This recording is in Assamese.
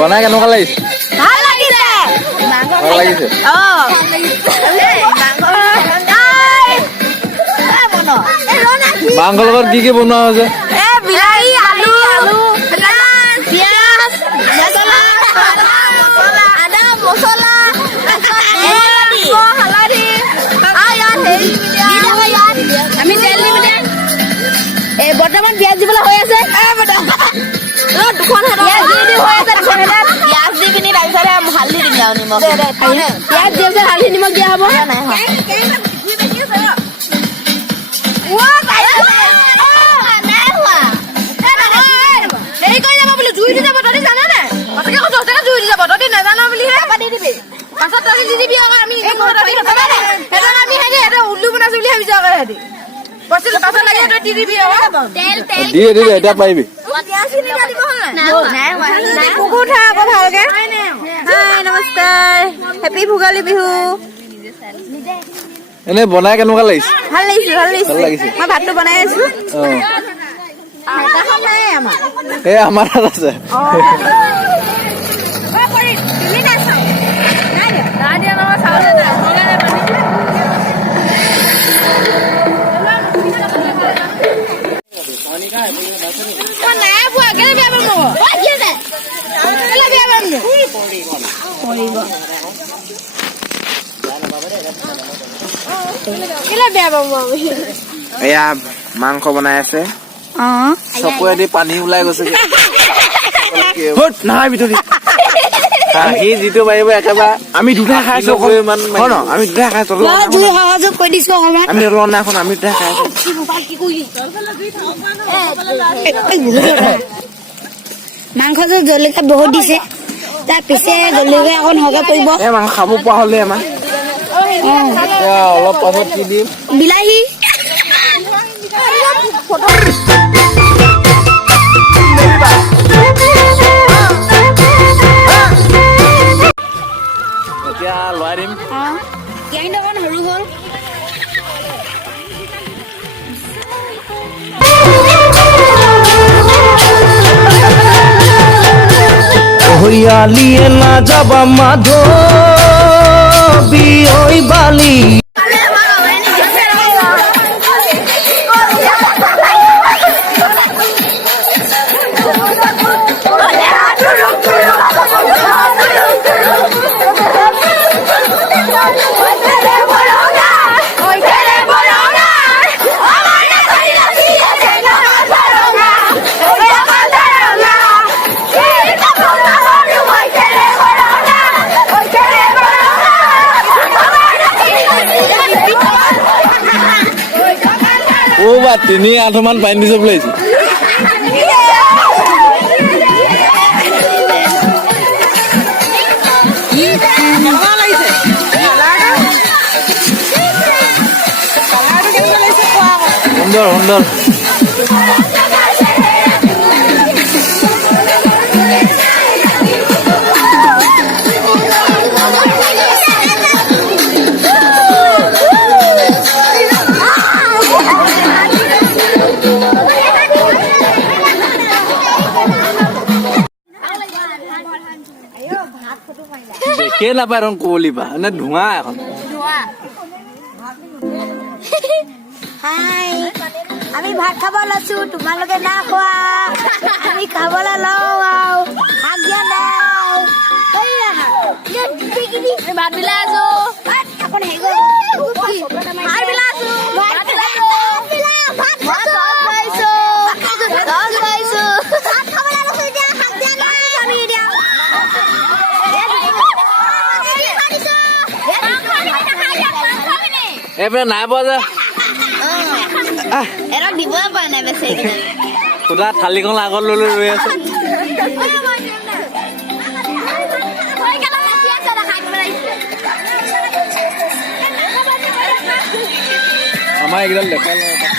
বনাই কেনেকুৱা লাগিছে? ভাল লাগিছে। ভাল লাগিছে? মাংসৰ লগত কি কি বনোৱা হৈছে? বিলাহী, আলু, পিয়াজ, আদা, মছলা, হালধি, আমি তেল দিম এতিয়া। বৰ্তমান পিয়াজ দিবলৈ হৈ আছে। পিয়াজ দি পিনি তাৰপিছত হালধি দিম আৰু নিমখ। পিয়াজ দিয়াৰ পিছত হালধি নিমখ দিয়া হ'ব। জুই দি যাব তহঁতি জানা নাই? সঁচাকে কৈছো, সঁচাকে জুই দি যাব। তহঁতি নাজানো বুলিহে দি দিবি। পাছত তহঁতি দি দিবি আকৌ আমি উল্লু বনাইছো বুলি ভাবিছো আকৌ সিহঁতি। পাছত লাগে তই দি দিবি আকৌ। দি এতিয়া পাৰিবি। কুকুৰ আকৌ ভালকে। হাই নমস্কাৰ, হেপী ভোগালী বিহু। এনে বনাই কেনেকুৱা লাগিছে? ভাল লাগিছে, ভাল ভাল লাগিছে। মই ভাতটো বনাই আছো। এই আমাৰ তাত আছে। এয়া মাংস বনাই আছে। চকুৱেদি পানী ওলাই গৈছে। সি যিটো পাৰিব একেবাৰে আমি দুটাই খাইছো। আমি দুটাই খাইছো। আমি এখন আমি দুটাই খাইছো। মাংসটো জলকীয়া বহুত দিছে, তাৰ পিছে জলকীয়া অকণ সৰহকে পৰিব। মাংস খাব পৰা হলে আমাৰ অলপ পাছত কি দিম? বিলাহী। এতিয়া লৰাই দিম। অকণ সৰু হ'ল। হইয়ালিয়ে না যাবা মাধবী ওই বালি। বা 3-8 মান পানী দিছে বোলে। সুন্দৰ সুন্দৰ। দেখে নাপায় ৰং কুঁৱলী পা নে ধোঁৱা এখন। আমি ভাত খাব লৈছো, তোমালোকে না খোৱা। আমি খাবলৈ লওঁ আৰু শাক দিয়া নাই। ভাত বিলাই আছো। এইপিনে নাই পোৱা যে দিবই পৰা নাই বেছি সুধা থালিখন আগত লৈ লৈ ৰৈ আছে। আমাৰ এইকেইডাল দেখাই লওঁ